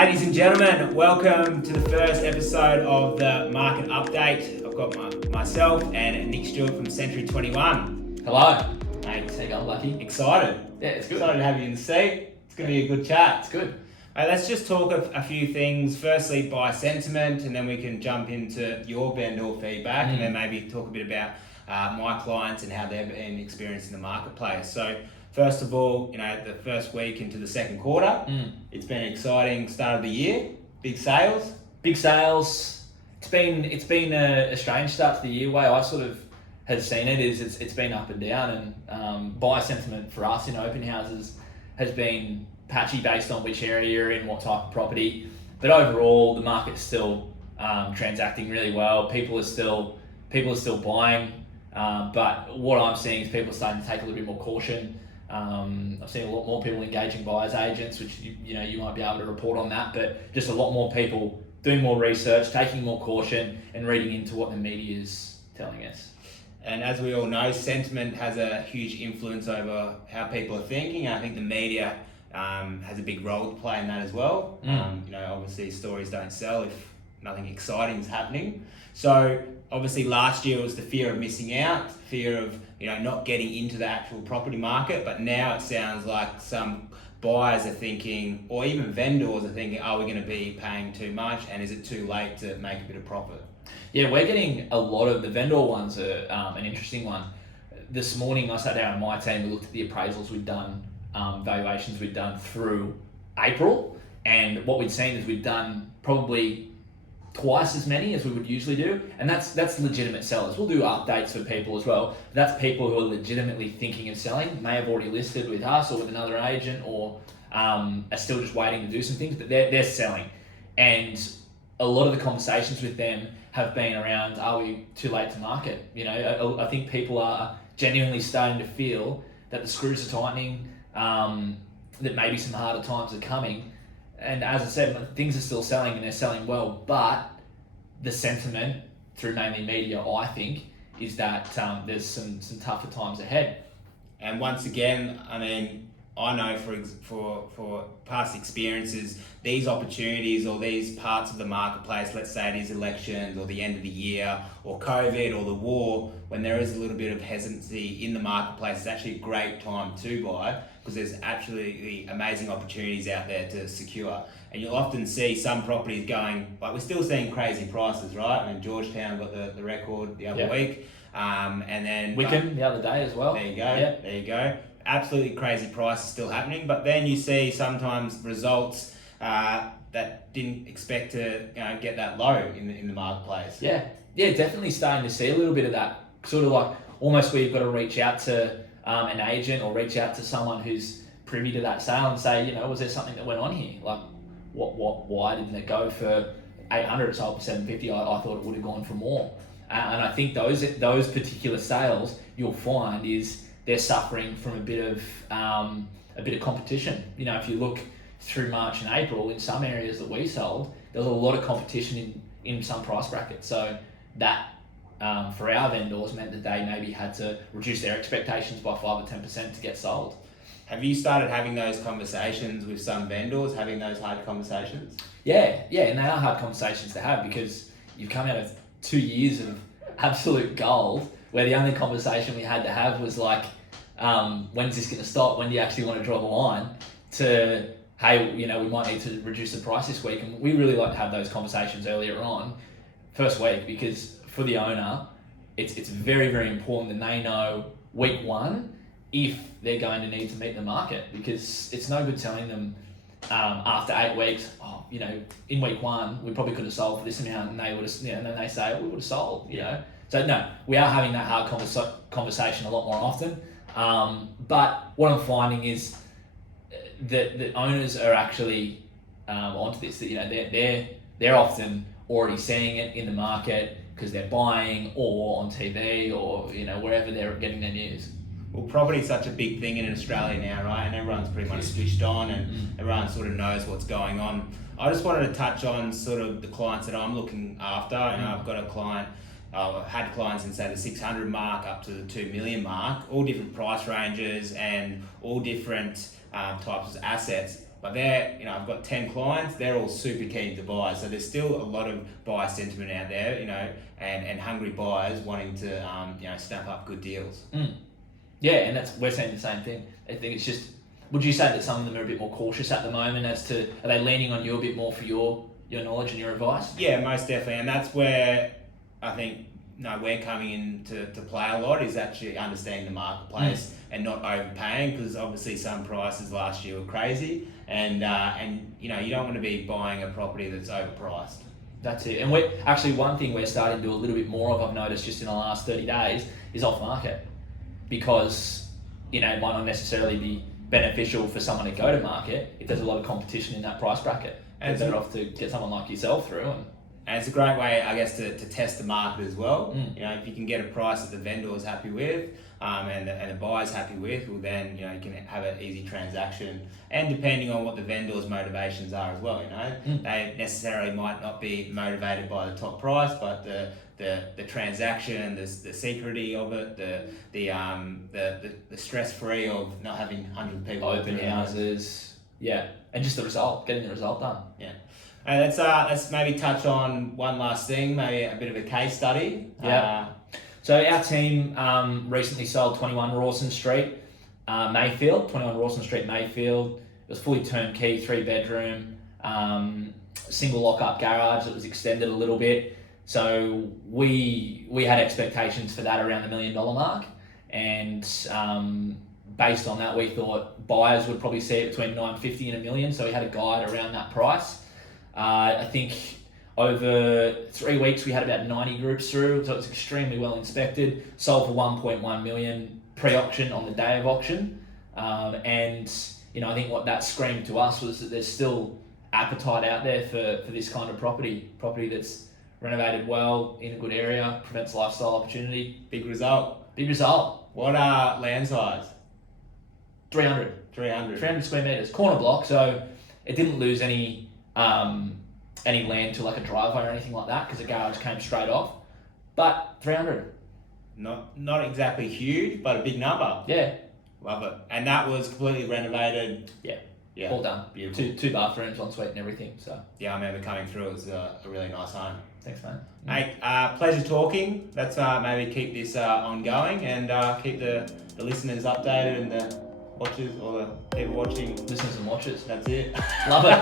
Ladies and gentlemen, welcome to the first episode of the Market Update. I've got myself and Nick Stewart from Century 21. Hello. Mate, How you going, Lucky? excited. Yeah, it's good. Excited to have you in the seat. It's going to be a good chat. It's good. Let's just talk a few things. Firstly, buy sentiment, and then we can jump into your vendor feedback, and then maybe talk a bit about my clients and how they've been experiencing the marketplace. So, first of all, the first week into the second quarter, it's been an exciting start of the year. Big sales. Big sales. It's been a strange start to the year. Way I sort of have seen it is it's been up and down, and buyer sentiment for us in open houses has been patchy based on which area you're in, what type of property. But overall, the market's still transacting really well. People are still buying, but what I'm seeing is people are starting to take a little bit more caution. I've seen a lot more people engaging buyers agents, which you might be able to report on that, but just a lot more people doing more research, taking more caution, and reading into what the media is telling us. And as we all know, sentiment has a huge influence over how people are thinking. I think the media has a big role to play in that as well. Obviously stories don't sell if nothing exciting is happening. So obviously last year was the fear of missing out, fear of not getting into the actual property market. But now it sounds like some buyers are thinking, or even vendors are thinking, are we going to be paying too much, and is it too late to make a bit of profit? Yeah, we're getting a lot of the vendor ones are an interesting one. This morning I sat down with my team, we looked at the appraisals we'd done, valuations we'd done through April, and what we'd seen is we'd done probably twice as many as we would usually do, and that's legitimate sellers. We'll do updates for people as well. That's people who are legitimately thinking of selling, may have already listed with us or with another agent, or are still just waiting to do some things, but they're selling. And a lot of the conversations with them have been around, are we too late to market? I think people are genuinely starting to feel that the screws are tightening, that maybe some harder times are coming. And as I said, things are still selling and they're selling well, but the sentiment through mainly media, I think, is that there's some tougher times ahead. And once again, I know for past experiences, these opportunities or these parts of the marketplace, let's say it is elections or the end of the year or COVID or the war, when there is a little bit of hesitancy in the marketplace, it's actually a great time to buy because there's absolutely amazing opportunities out there to secure. And you'll often see some properties going, like we're still seeing crazy prices, right? Georgetown got the record the other week. And then Wickham the other day as well. There you go. Yep. There you go. Absolutely crazy prices still happening, but then you see sometimes results that didn't expect to get that low in the marketplace. Yeah, definitely starting to see a little bit of that, sort of like almost where you've got to reach out to an agent or reach out to someone who's privy to that sale and say, was there something that went on here? Like, why didn't it go for 800? It sold for 750. I thought it would have gone for more. And I think those particular sales you'll find is they're suffering from a bit of competition. If you look through March and April, in some areas that we sold, there was a lot of competition in some price brackets. So that for our vendors meant that they maybe had to reduce their expectations by 5 or 10% to get sold. Have you started having those conversations with some vendors, having those hard conversations? Yeah, and they are hard conversations to have because you've come out of 2 years of absolute gold where the only conversation we had to have was like, when's this going to stop? When do you actually want to draw the line? To, hey, we might need to reduce the price this week. And we really like to have those conversations earlier on, first week, because for the owner, it's very, very important that they know week one if they're going to need to meet the market, because it's no good telling them after 8 weeks, in week one, we probably could have sold for this amount, and they would have, and then they say, we would have sold, So no, we are having that hard conversation a lot more often. But what I'm finding is that the owners are actually onto this. That they're often already seeing it in the market because they're buying or on TV or wherever they're getting their news. Well, property is such a big thing in Australia now, right? And everyone's pretty much switched on, and everyone sort of knows what's going on. I just wanted to touch on sort of the clients that I'm looking after. I've got a client. I've had clients in, say, the 600 mark up to the 2 million mark, all different price ranges and all different types of assets. But I've got 10 clients, they're all super keen to buy. So there's still a lot of buyer sentiment out there, and hungry buyers wanting to, snap up good deals. Yeah, and we're saying the same thing. I think it's just, would you say that some of them are a bit more cautious at the moment as to, are they leaning on you a bit more for your knowledge and your advice? Yeah, most definitely. And that's where I think we're coming in to play a lot, is actually understanding the marketplace and not overpaying, because obviously some prices last year were crazy, and you don't want to be buying a property that's overpriced. That's it. And we're actually, one thing we're starting to do a little bit more of, I've noticed just in the last 30 days, is off market, because it might not necessarily be beneficial for someone to go to market if there's a lot of competition in that price bracket. And it's better off to get someone like yourself through. And it's a great way, I guess, to test the market as well. If you can get a price that the vendor is happy with, and the buyer's happy with, well then you can have an easy transaction. And depending on what the vendor's motivations are as well, they necessarily might not be motivated by the top price, but the transaction, the security of it, the stress free of not having hundreds of people open houses, and just the result, getting the result done. Yeah. Let's maybe touch on one last thing, maybe a bit of a case study. So our team recently sold 21 Rawson Street, Mayfield. 21 Rawson Street, Mayfield. It was fully turnkey, 3-bedroom, single lock-up garage that was extended a little bit. So we had expectations for that around the $1 million mark, and based on that, we thought buyers would probably see it between 950 and $1 million. So we had a guide around that price. I think over 3 weeks we had about 90 groups through, so it was extremely well inspected. Sold for 1.1 million pre-auction on the day of auction, and I think what that screamed to us was that there's still appetite out there for this kind of property that's renovated well, in a good area, prevents lifestyle opportunity. Big result. What land size? 300 square meters, corner block, so it didn't lose any land to like a driveway or anything like that, because the garage came straight off. But 300. Not exactly huge, but a big number. Yeah. Love it. And that was completely renovated. Yeah. All done. Beautiful. Two bathrooms, ensuite and everything. So. Yeah, I remember coming through. It was a really nice home. Thanks, man. Mate, pleasure talking. Let's maybe keep this ongoing and keep the listeners updated and the watchers or the people watching. Listeners and watchers. That's it. Love it.